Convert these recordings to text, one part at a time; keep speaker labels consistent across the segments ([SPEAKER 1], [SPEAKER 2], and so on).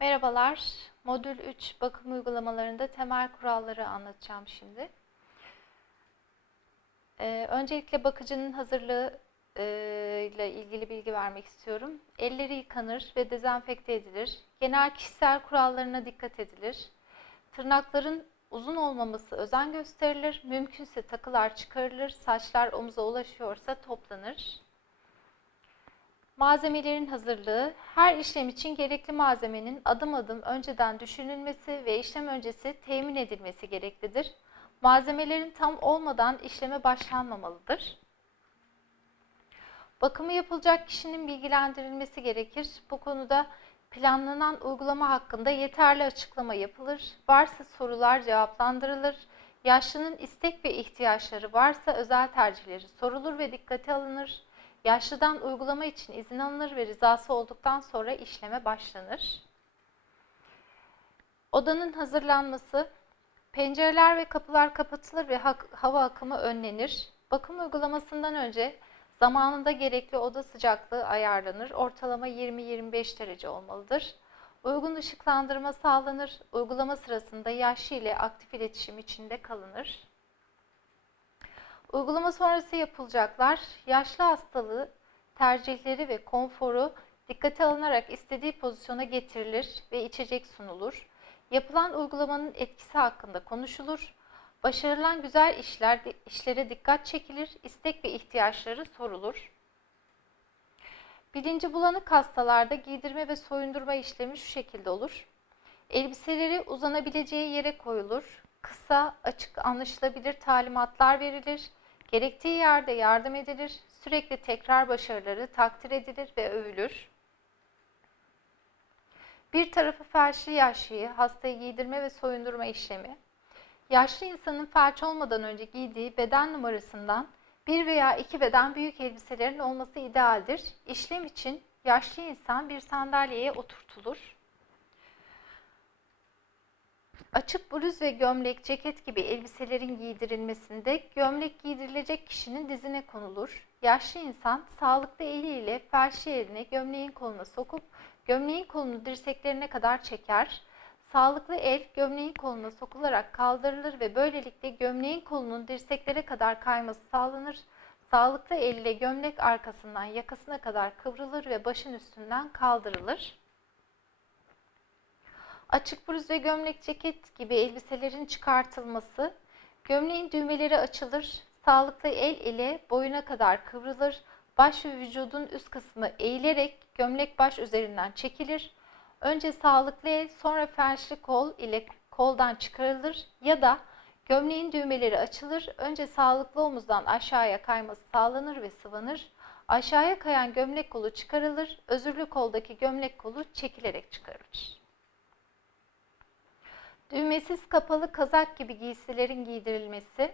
[SPEAKER 1] Merhabalar. Modül 3 bakım uygulamalarında temel kuralları anlatacağım şimdi. Ee, öncelikle bakıcının hazırlığı e, ile ilgili bilgi vermek istiyorum. Elleri yıkanır ve dezenfekte edilir. Genel kişisel kurallarına dikkat edilir. Tırnakların uzun olmaması özen gösterilir. Mümkünse takılar çıkarılır. Saçlar omuza ulaşıyorsa toplanır. Malzemelerin hazırlığı, her işlem için gerekli malzemenin adım adım önceden düşünülmesi ve işlem öncesi temin edilmesi gereklidir. Malzemelerin tam olmadan işleme başlanmamalıdır. Bakımı yapılacak kişinin bilgilendirilmesi gerekir. Bu konuda planlanan uygulama hakkında yeterli açıklama yapılır. Varsa sorular cevaplandırılır. Yaşlının istek ve ihtiyaçları varsa özel tercihleri sorulur ve dikkate alınır. Yaşlıdan uygulama için izin alınır ve rızası olduktan sonra işleme başlanır. Odanın hazırlanması, pencereler ve kapılar kapatılır ve hava akımı önlenir. Bakım uygulamasından önce zamanında gerekli oda sıcaklığı ayarlanır. Ortalama 20-25 derece olmalıdır. Uygun ışıklandırma sağlanır. Uygulama sırasında yaşlı ile aktif iletişim içinde kalınır. Uygulama sonrası yapılacaklar yaşlı hastalığı, tercihleri ve konforu dikkate alınarak istediği pozisyona getirilir ve içecek sunulur. Yapılan uygulamanın etkisi hakkında konuşulur. Başarılan güzel işler, işlere dikkat çekilir, istek ve ihtiyaçları sorulur. Bilinci bulanık hastalarda giydirme ve soyundurma işlemi şu şekilde olur. Elbiseleri uzanabileceği yere koyulur. Kısa, açık, anlaşılabilir talimatlar verilir. Gerektiği yerde yardım edilir, sürekli tekrar başarıları takdir edilir ve övülür. Bir tarafı felçli yaşlıyı hastayı giydirme ve soyundurma işlemi. Yaşlı insanın felç olmadan önce giydiği beden numarasından bir veya iki beden büyük elbiselerin olması idealdir. İşlem için yaşlı insan bir sandalyeye oturtulur. Açık bluz ve gömlek, ceket gibi elbiselerin giydirilmesinde gömlek giydirilecek kişinin dizine konulur. Yaşlı insan sağlıklı eliyle felçli eline gömleğin koluna sokup gömleğin kolunu dirseklerine kadar çeker. Sağlıklı el gömleğin koluna sokularak kaldırılır ve böylelikle gömleğin kolunun dirseklere kadar kayması sağlanır. Sağlıklı el ile gömlek arkasından yakasına kadar kıvrılır ve başın üstünden kaldırılır. Açık bluz ve gömlek ceket gibi elbiselerin çıkartılması, gömleğin düğmeleri açılır, sağlıklı el ile boyuna kadar kıvrılır, baş ve vücudun üst kısmı eğilerek gömlek baş üzerinden çekilir. Önce sağlıklı el, sonra felçli kol ile koldan çıkarılır ya da gömleğin düğmeleri açılır, önce sağlıklı omuzdan aşağıya kayması sağlanır ve sıvanır. Aşağıya kayan gömlek kolu çıkarılır, özürlü koldaki gömlek kolu çekilerek çıkarılır. Düğmesiz kapalı kazak gibi giysilerin giydirilmesi,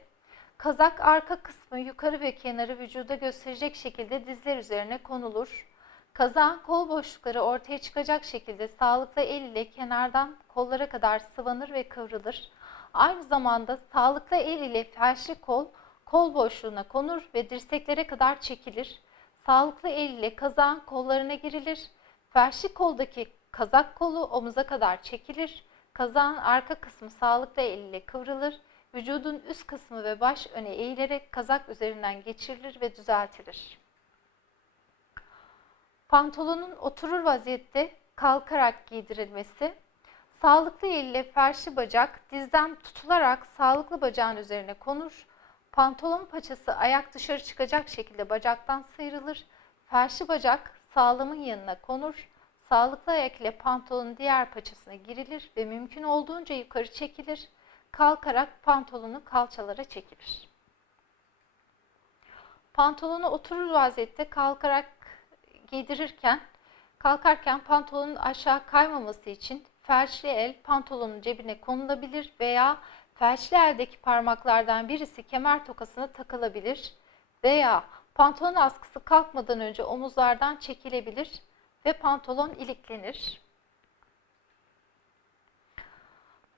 [SPEAKER 1] kazak arka kısmı yukarı ve kenarı vücuda gösterecek şekilde dizler üzerine konulur. Kazağın kol boşlukları ortaya çıkacak şekilde sağlıklı el ile kenardan kollara kadar sıvanır ve kıvrılır. Aynı zamanda sağlıklı el ile felçli kol, kol boşluğuna konur ve dirseklere kadar çekilir. Sağlıklı el ile kazağın kollarına girilir. Felçli koldaki kazak kolu omuza kadar çekilir Kazağın arka kısmı sağlıklı el ile kıvrılır, vücudun üst kısmı ve baş öne eğilerek kazak üzerinden geçirilir ve düzeltilir. Pantolonun oturur vaziyette kalkarak giydirilmesi, sağlıklı el ile ferşli bacak dizden tutularak sağlıklı bacağın üzerine konur, pantolon paçası ayak dışarı çıkacak şekilde bacaktan sıyrılır, ferşli bacak sağlamın yanına konur, Sağlıklı ayak pantolonun diğer paçasına girilir ve mümkün olduğunca yukarı çekilir. Kalkarak pantolonu kalçalara çekilir. Pantolonu oturur vaziyette kalkarak giydirirken, kalkarken pantolonun aşağı kaymaması için felçli el pantolonun cebine konulabilir veya felçli eldeki parmaklardan birisi kemer tokasına takılabilir veya pantolon askısı kalkmadan önce omuzlardan çekilebilir ve pantolon iliklenir.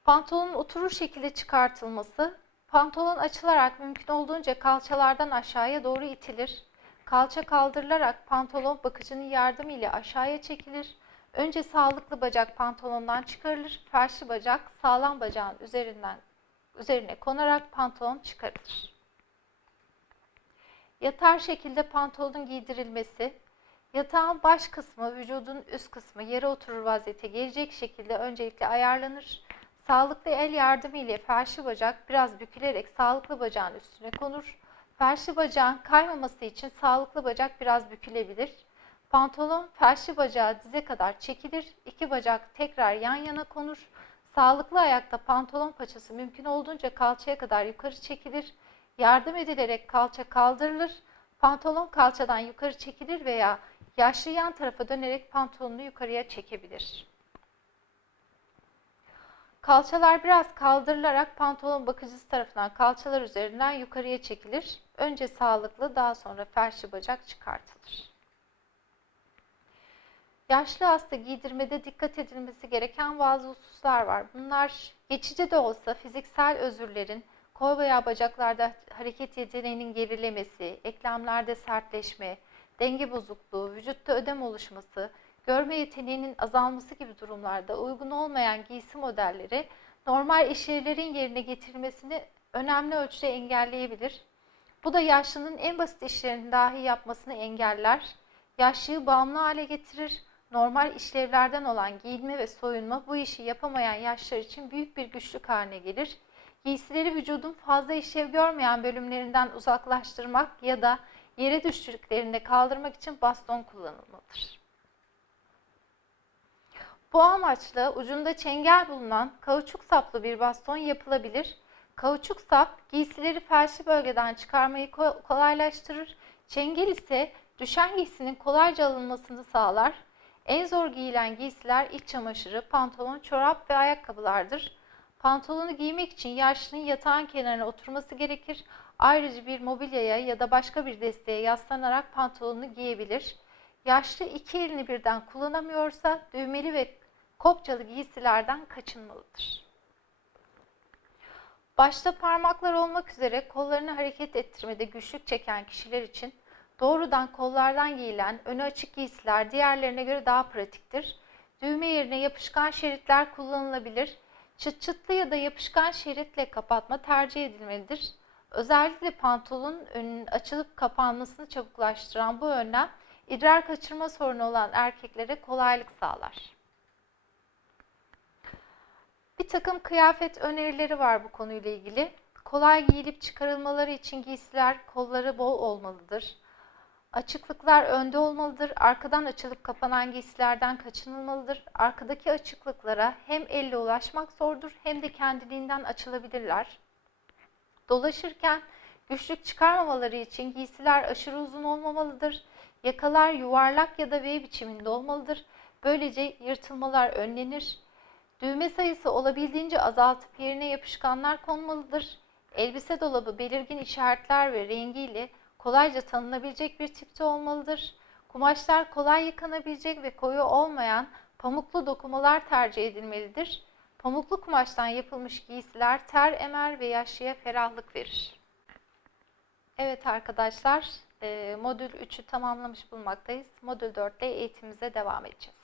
[SPEAKER 1] Pantolonun oturur şekilde çıkartılması, pantolon açılarak mümkün olduğunca kalçalardan aşağıya doğru itilir. Kalça kaldırılarak pantolon bakıcının yardımı ile aşağıya çekilir. Önce sağlıklı bacak pantolondan çıkarılır. Felçli bacak sağlam bacağın üzerinden üzerine konarak pantolon çıkarılır. Yatar şekilde pantolonun giydirilmesi, yatağın baş kısmı vücudun üst kısmı yere oturur vaziyete gelecek şekilde öncelikle ayarlanır. Sağlıklı el yardımı ile felçli bacak biraz bükülerek sağlıklı bacağın üstüne konur. Felçli bacağın kaymaması için sağlıklı bacak biraz bükülebilir. Pantolon felçli bacağı dize kadar çekilir. İki bacak tekrar yan yana konur. Sağlıklı ayakta pantolon paçası mümkün olduğunca kalçaya kadar yukarı çekilir. Yardım edilerek kalça kaldırılır. Pantolon kalçadan yukarı çekilir veya yaşlı yan tarafa dönerek pantolonunu yukarıya çekebilir. Kalçalar biraz kaldırılarak pantolon bakıcısı tarafından kalçalar üzerinden yukarıya çekilir. Önce sağlıklı daha sonra felçli bacak çıkartılır. Yaşlı hasta giydirmede dikkat edilmesi gereken bazı hususlar var. Bunlar geçici de olsa fiziksel özürlerin, kol veya bacaklarda hareket yeteneğinin gerilemesi, eklemlerde sertleşme, denge bozukluğu, vücutta ödem oluşması, görme yeteneğinin azalması gibi durumlarda uygun olmayan giysi modelleri normal işlevlerin yerine getirilmesini önemli ölçüde engelleyebilir. Bu da yaşlının en basit işlerini dahi yapmasını engeller, yaşlıyı bağımlı hale getirir, normal işlevlerden olan giyinme ve soyunma bu işi yapamayan yaşlar için büyük bir güçlük haline gelir. Giysileri vücudun fazla işlev görmeyen bölümlerinden uzaklaştırmak ya da yere düştüklerinde kaldırmak için baston kullanılmalıdır. Bu amaçla ucunda çengel bulunan kauçuk saplı bir baston yapılabilir. Kauçuk sap giysileri felçli bölgeden çıkarmayı kolaylaştırır. Çengel ise düşen giysinin kolayca alınmasını sağlar. En zor giyilen giysiler iç çamaşırı, pantolon, çorap ve ayakkabılardır. Pantolonu giymek için yaşlının yatağın kenarına oturması gerekir. Ayrıca bir mobilyaya ya da başka bir desteğe yaslanarak pantolonunu giyebilir. Yaşlı iki elini birden kullanamıyorsa düğmeli ve kopçalı giysilerden kaçınmalıdır. Başta parmaklar olmak üzere kollarını hareket ettirmede güçlük çeken kişiler için doğrudan kollardan giyilen önü açık giysiler diğerlerine göre daha pratiktir. Düğme yerine yapışkan şeritler kullanılabilir. Çıt çıtlı ya da yapışkan şeritle kapatma tercih edilmelidir. Özellikle pantolonun önünün açılıp kapanmasını çabuklaştıran bu önlem idrar kaçırma sorunu olan erkeklere kolaylık sağlar. Bir takım kıyafet önerileri var bu konuyla ilgili. Kolay giyilip çıkarılmaları için giysiler kolları bol olmalıdır. Açıklıklar önde olmalıdır. Arkadan açılıp kapanan giysilerden kaçınılmalıdır. Arkadaki açıklıklara hem elle ulaşmak zordur hem de kendiliğinden açılabilirler. Dolaşırken güçlük çıkarmamaları için giysiler aşırı uzun olmamalıdır. Yakalar yuvarlak ya da V biçiminde olmalıdır. Böylece yırtılmalar önlenir. Düğme sayısı olabildiğince azaltıp yerine yapışkanlar konmalıdır. Elbise dolabı belirgin işaretler ve rengiyle kolayca tanınabilecek bir tipte olmalıdır. Kumaşlar kolay yıkanabilecek ve koyu olmayan pamuklu dokumalar tercih edilmelidir. Pamuklu kumaştan yapılmış giysiler ter emer ve yaşlıya ferahlık verir. Evet arkadaşlar, modül 3'ü tamamlamış bulmaktayız. Modül 4'te eğitimimize devam edeceğiz.